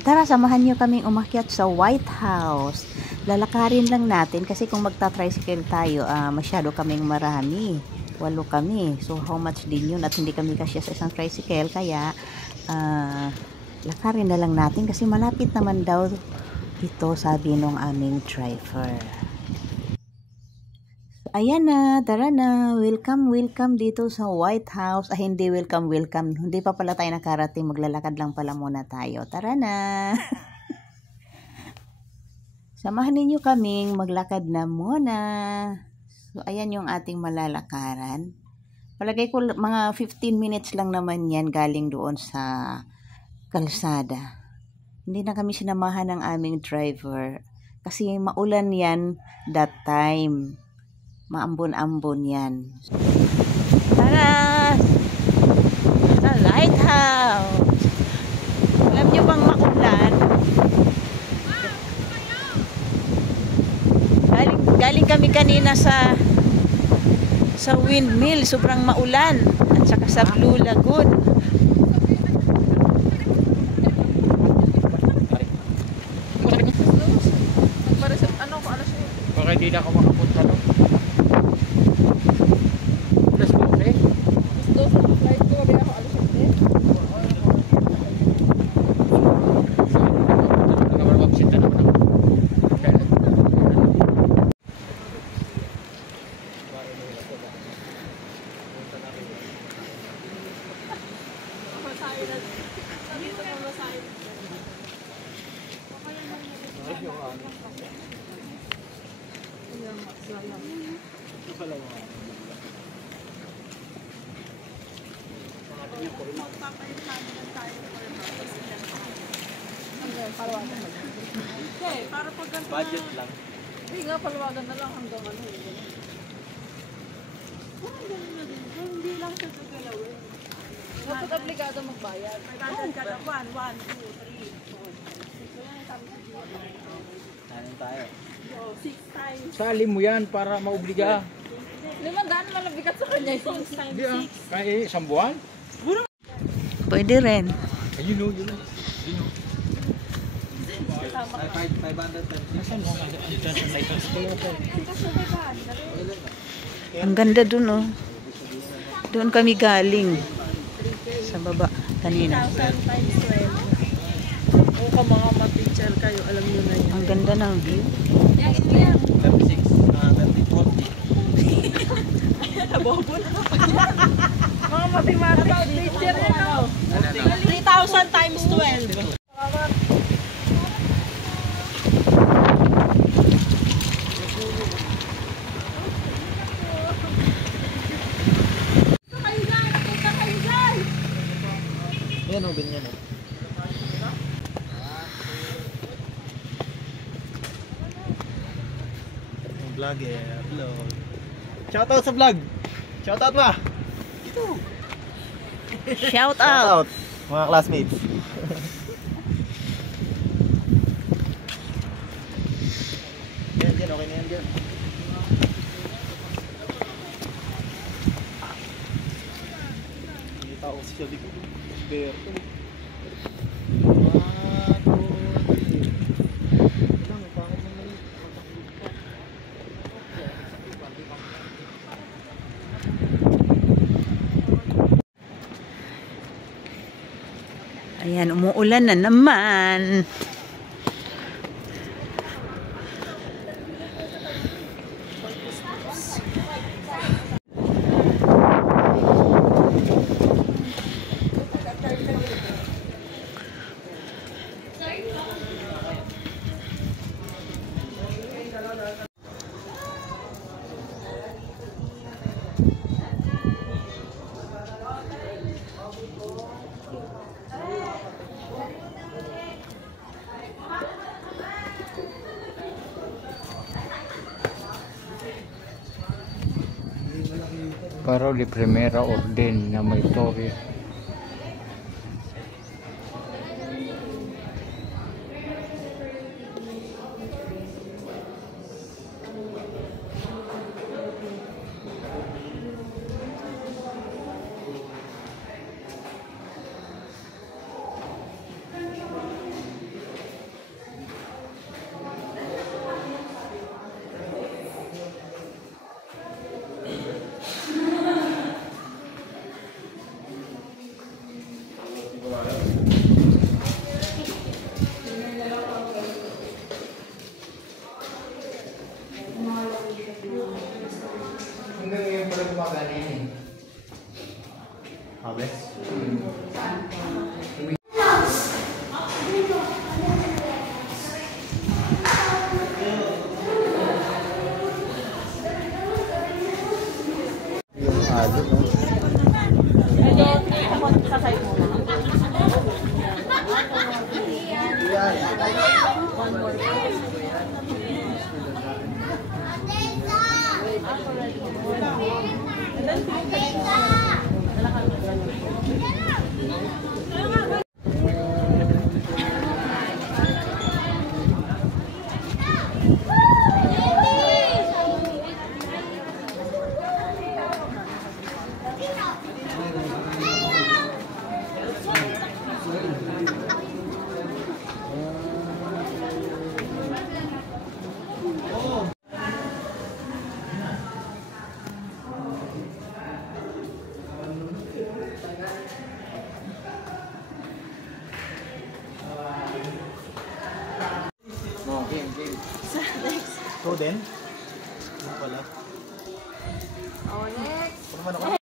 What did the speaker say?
Tara, samahan nyo kaming umakyat sa White House. Lalakarin lang natin kasi kung magta-tricycle tayo, masyado kaming marami. 8 kami. So, how much din yun? At hindi kami kasya sa isang tricycle. Kaya, lakarin na lang natin kasi malapit naman daw ito, sabi nung aming driver. Ayan na, tara na. Welcome, welcome dito sa White House. Hindi welcome, welcome. Hindi pa pala tayo nakarating. Maglalakad lang pala muna tayo. Tara na. Samahan ninyo kaming maglakad na muna. So, ayan yung ating malalakaran. Palagay ko mga 15 minutes lang naman yan galing doon sa kalsada. Hindi na kami sinamahan ng aming driver. Kasi maulan yan that time. Maambon-ambon yan. Tara! Sa lighthouse! Alam nyo bang maulan? Galing kami kanina sa windmill. Sobrang maulan. At saka sa Blue Lagoon. Baka hindi na ako makapunta no? Let's go, okay? Flight ko, hindi ako alas 7. Okay, para pag budget lang. Hindi nga, palawagan na lang hanggang ano. Hindi lang siya gagalawin. Dapat obligado magbayad. 500 ka lang. 1, 2, 3, 4. Tanong tayo. 6 times. Sali mo yan para maobliga. 500 na lang bigat sa kanya. 6 times 6. Kaya isang buwan? Pwede rin. Ayun o, yun o. 500 Ang ganda dun oh. Doon kami galing. Sa baba kanina. 1,000 times 12. Kung mga ma-teacher kayo, alam nyo na yun. Ang ganda ng view. 36, 40. Nabobo na. Mga mathematics teacher nyo. 3,000 times 12. Yan o, ganyan o. Yung vlog eh, upload. Shoutout sa vlog! Shoutout ma! Shout out. Mga classmates. Yan, yan, okay na yan dyan. Hindi tao siya dito. Berto. Ayan, umuulan na naman. Paro di Primera Orden na may torre. Habes? Yung alo, no? So then, ano pala? Oh, next. Ano man ako?